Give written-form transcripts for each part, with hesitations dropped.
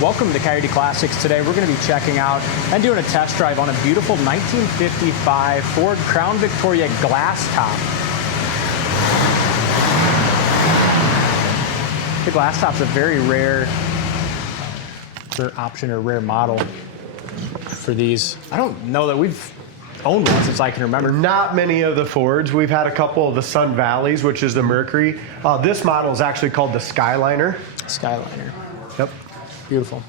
Welcome to Coyote Classics. Today we're going to be checking out and doing a test drive on a beautiful 1955 Ford Crown Victoria glass top. The glass top's a very rare option or rare model for these. I don't know that we've owned one since I can remember. Not many of the Fords. We've had a couple of the Sun Valleys, which is the Mercury. This model is actually called the Skyliner. Skyliner. Yep. Beautiful.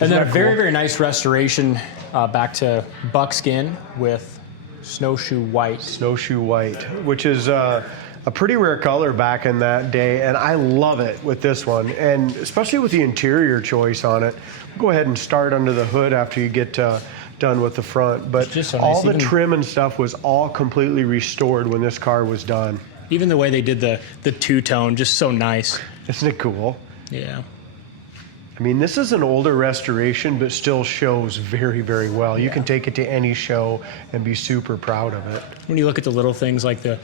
And then a very, very nice restoration back to buckskin with Snowshoe White. Snowshoe White, which is a pretty rare color back in that day, and I love it with this one, and especially with the interior choice on it. Go ahead and start under the hood after you get done with the front, but just so all nice. the trim and stuff was all completely restored when this car was done. Even the way they did the two-tone, just so nice. Isn't it cool? Yeah. I mean, this is an older restoration, but still shows very, very well. You can take it to any show and be super proud of it. When you look at the little things like the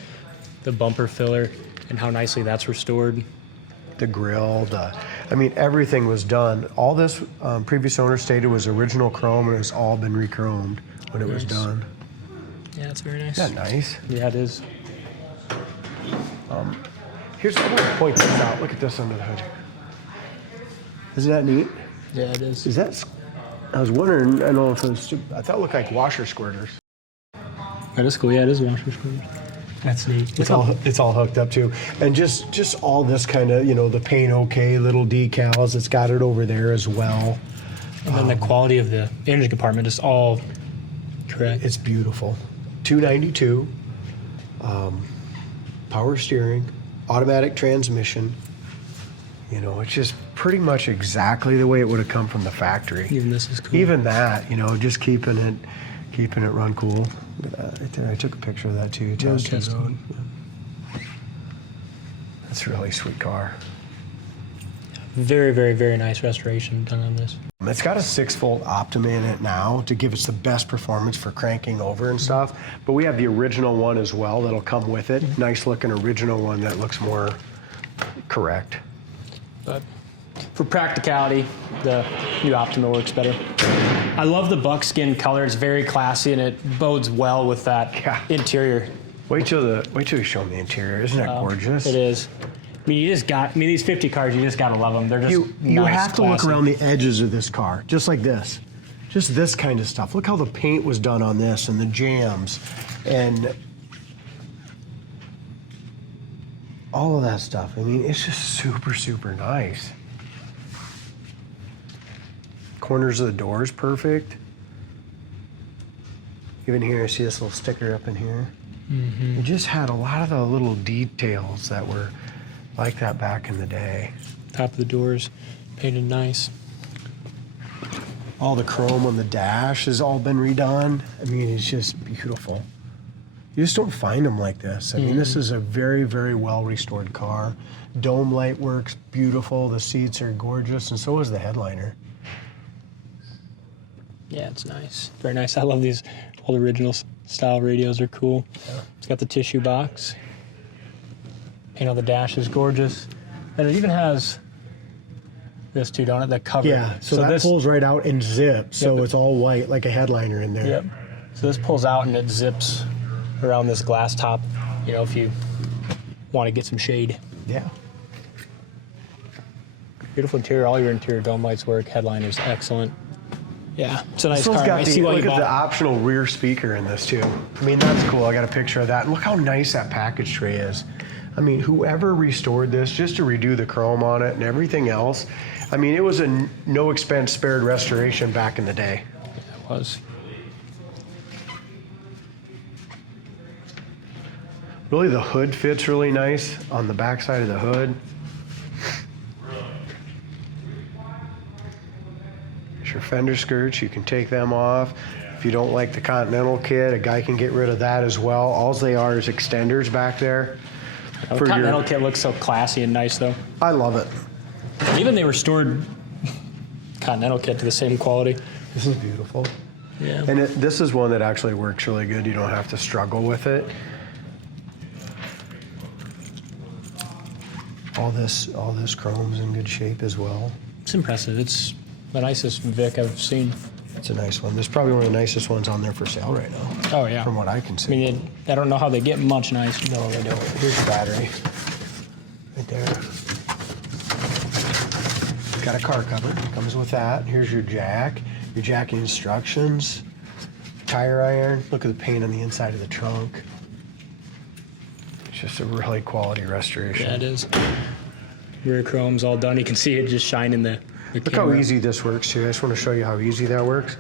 bumper filler and how nicely that's restored. The grill, I mean, everything was done. All this previous owner stated was original chrome, and it's all been re-chromed when it was done. Yeah, it's very nice. Isn't that nice? Yeah, it is. Here's, I'm gonna point this out. Look at this under the hood. Isn't that neat? Yeah, it is. Is that, I was wondering, I don't know if it was, I thought it looked like washer squirters. That is cool. Yeah, it is washer squirters. That's neat. It's all hooked up too. And just all this kind of, you know, the paint okay, little decals, it's got it over there as well. And then the quality of the engine compartment is all correct. It's beautiful. 292, power steering, automatic transmission. You know, it's just pretty much exactly the way it would have come from the factory. Even this is cool. Even that, you know, just keeping it run cool. Right there, I took a picture of that too. Testing. Yeah. That's a really sweet car. Very, very, very nice restoration done on this. It's got a 6-volt Optima in it now to give us the best performance for cranking over and stuff. But we have the original one as well that'll come with it. Nice looking original one that looks more correct. But for practicality, the new Optima works better. I love the buckskin color. It's very classy, and it bodes well with that interior. Wait till you show them the interior. Isn't that gorgeous? It is. I mean, these 50 cars, you just gotta love them. They're just you have to look around the edges of this car, just like this. Just this kind of stuff. Look how the paint was done on this and the jams and all of that stuff. I mean, it's just super, super nice. Corners of the doors, perfect. Even here, I see this little sticker up in here. It just had a lot of the little details that were like that back in the day. Top of the doors painted nice. All the chrome on the dash has all been redone. I mean, it's just beautiful. You just don't find them like this. I mean, this is a very, very well restored car. Dome light works beautiful. The seats are gorgeous, and so is the headliner. Yeah, it's nice. Very nice. I love these. All the original style radios are cool. Yeah. It's got the tissue box. Paint on the dash is gorgeous. And it even has this too, don't it? The cover. Yeah, so that pulls right out and zips. So it's all white like a headliner in there. Yep. So this pulls out and it zips around this glass top, you know, if you want to get some shade. Yeah. Beautiful interior. All your interior dome lights work. Headliner's excellent. Yeah, it's a nice car. Got look at the optional rear speaker in this too. I mean, that's cool. I got a picture of that. And look how nice that package tray is. I mean, whoever restored this just to redo the chrome on it and everything else, I mean, it was a no expense spared restoration back in the day. Yeah, it was. Really, the hood fits really nice on the back side of the hood. Your Fender Skirts, you can take them off. If you don't like the Continental kit, a guy can get rid of that as well. All they are is extenders back there. The Continental kit looks so classy and nice though. I love it. Even they restored Continental kit to the same quality. This is beautiful. Yeah. And this is one that actually works really good. You don't have to struggle with it. All this chrome's in good shape as well. It's impressive. It's the nicest Vic I've seen. It's a nice one. This is probably one of the nicest ones on there for sale right now. Oh, yeah. From what I can I see. mean, I don't know how they get much nicer. No, they don't. Here's the battery. Right there. Got a car cover. Comes with that. Here's your jack. Your jacking instructions. Tire iron. Look at the paint on the inside of the trunk. It's just a really quality restoration. Yeah, it is. Rear chrome's all done. You can see it just shining the Look camera. how easy this works too. I just want to show you how easy that works.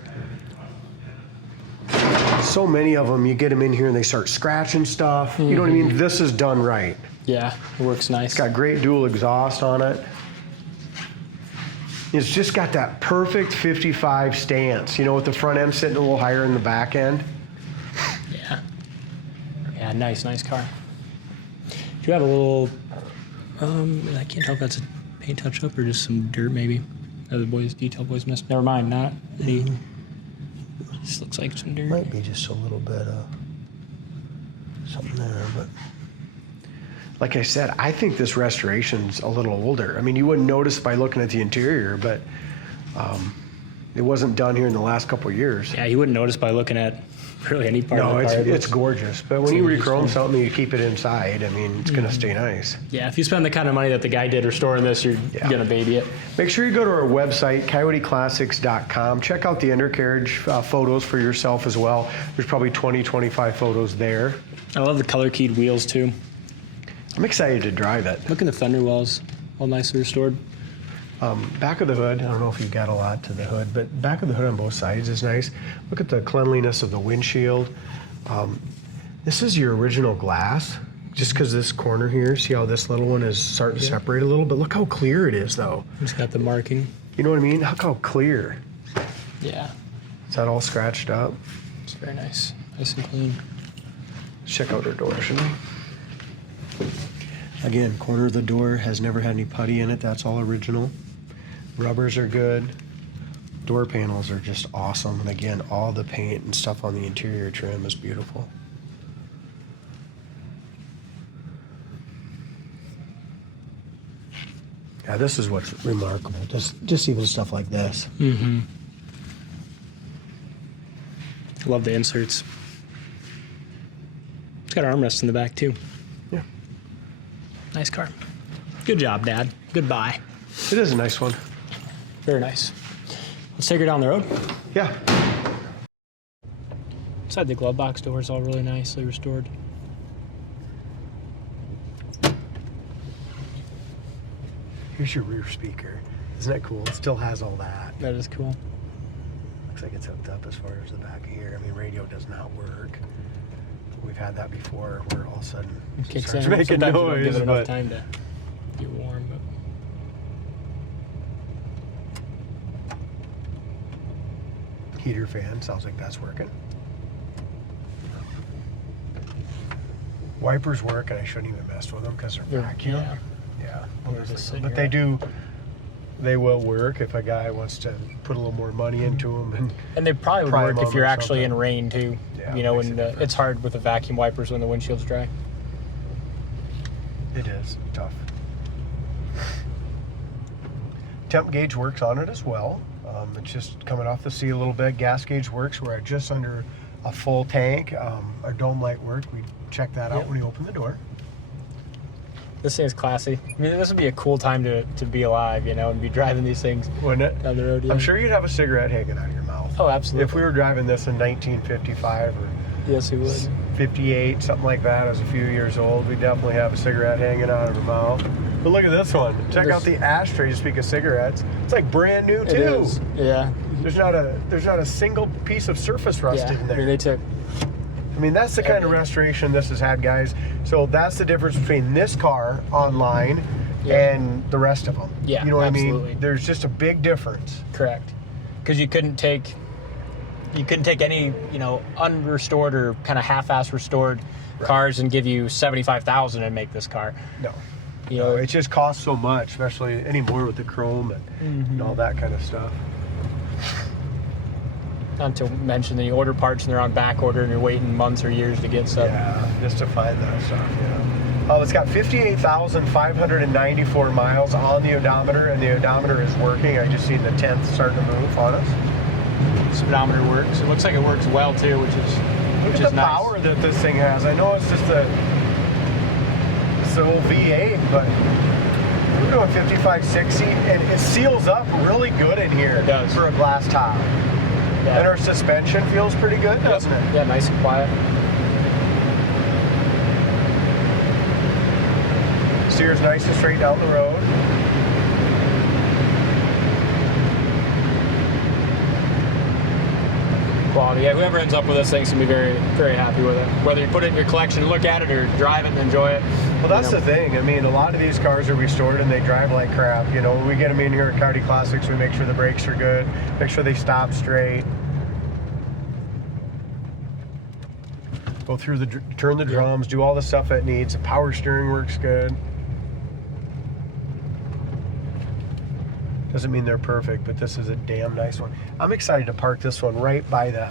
So many of them, you get them in here and they start scratching stuff. You know what I mean? This is done right. Yeah, it works nice. It's got great dual exhaust on it. It's just got that perfect 55 stance, you know, with the front end sitting a little higher than the back end. Yeah. Yeah, nice car. Do you have a little, I can't tell if that's a paint touch-up or just some dirt maybe. Other boys, detail boys missed. Never mind, not any. This looks like some dirt. Might be just a little bit of something there, but like I said, I think this restoration's a little older. I mean, you wouldn't notice by looking at the interior, but it wasn't done here in the last couple of years. Yeah, you wouldn't notice by looking at really any part of the car. It's gorgeous. But when you rechrome something, you keep it inside. I mean, it's going to stay nice. Yeah, if you spend the kind of money that the guy did restoring this, you're going to baby it. Make sure you go to our website, coyoteclassics.com. Check out the undercarriage photos for yourself as well. There's probably 20, 25 photos there. I love the color-keyed wheels, too. I'm excited to drive it. Look at the fender wells, all nicely restored. Back of the hood, I don't know if you got a lot to the hood, but back of the hood on both sides is nice. Look at the cleanliness of the windshield. This is your original glass, just because this corner here, see how this little one is starting to separate a little, but look how clear it is though. It's got the marking. You know what I mean? Look how clear. Yeah, Is that all scratched up? it's very nice. Nice and clean. Let's check out our door, shall we? Again, corner of the door has never had any putty in it. That's all original. Rubbers are good. Door panels are just awesome. And again, all the paint and stuff on the interior trim is beautiful. Yeah, this is what's remarkable. Just even stuff like this. Mm-hmm. Love the inserts. It's got armrests in the back, too. Yeah. Nice car. Good job, Dad. Goodbye. It is a nice one. Very nice. Let's take her down the road. Yeah. Inside the glove box door is all really nicely restored. Here's your rear speaker. Isn't that cool? It still has all that. That is cool. Looks like it's hooked up as far as the back of here. I mean, radio does not work. We've had that before where all of a sudden it Kicks starts in. making Sometimes you don't noise. give it enough But time to get warm. But heater fan, sounds like that's working. Wipers work, and I shouldn't even mess with them because they're vacuum. Yeah. But they will work if a guy wants to put a little more money into them. And they probably would Prime work if them you're or actually something. in rain too. Yeah, You know, makes a when difference. it's hard with the vacuum wipers when the windshield's dry. It is tough. Temp gauge works on it as well. It's just coming off the sea a little bit. Gas gauge works. We're just under a full tank. Our dome light worked. We checked that out when we opened the door. This thing is classy. I mean, this would be a cool time to be alive, you know, and be driving these things Wouldn't it? down the road. Yeah. I'm sure you'd have a cigarette hanging out of your mouth. Oh, absolutely. If we were driving this in 1955 or Yes, he would. 58, something like that, as a few years old, we'd definitely have a cigarette hanging out of our mouth. But look at this one. Check out the ashtray. To speak of cigarettes, it's like brand new too. It is. Yeah. There's not a single piece of surface rust in there. I mean, they took. I mean, that's the kind of restoration this has had, guys. So that's the difference between this car online and the rest of them. Yeah, you know what I absolutely. mean? There's just a big difference. Correct. Because you couldn't take any, you know, unrestored or kind of half-ass restored cars and give you $75,000 and make this car. No. You know, It just costs so much, especially anymore with the chrome and all that kind of stuff. not to mention that you order parts and they're on back order and you're waiting months or years to get stuff. Yeah, just to find that stuff, yeah. It's got 58,594 miles on the odometer, and the odometer is working. I just seen the 10th starting to move on us. Speedometer works. It looks like it works well too, which is Look at the nice. power that this thing has. I know it's just the old V8, but we're doing 55, 60, and it seals up really good in here. It does. For a glass top. Yeah. And our suspension feels pretty good, doesn't it? Yeah, nice and quiet. Steers nice and straight down the road. Quality. Yeah, whoever ends up with this thing's gonna be very, very happy with it. Whether you put it in your collection, look at it, or drive it and enjoy it. Well, that's the thing. I mean, a lot of these cars are restored and they drive like crap. You know, when we get them in here at Coyote Classics, we make sure the brakes are good, make sure they stop straight. Go through the, turn the drums, do all the stuff it needs. The power steering works good. Doesn't mean they're perfect, but this is a damn nice one. I'm excited to park this one right by the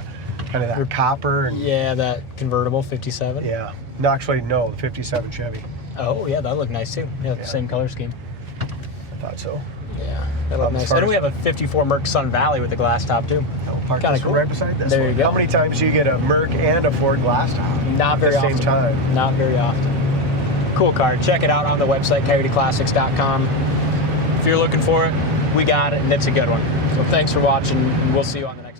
kind of that copper. And, Yeah, that convertible 57. yeah. No, actually, no, the 57 Chevy. Oh, yeah, that looked nice too. Yeah, the same color scheme. I thought so. Yeah, that looked nice. And we have a 54 Merc Sun Valley with the glass top too. I'll park Kinda this one cool. right beside this There one. you go. How many times do you get a Merc and a Ford glass top? Not very at the often. same time. Not very often. Cool car. Check it out on the website, coyoteclassics.com. If you're looking for it, we got it, and it's a good one. So thanks for watching, and we'll see you on the next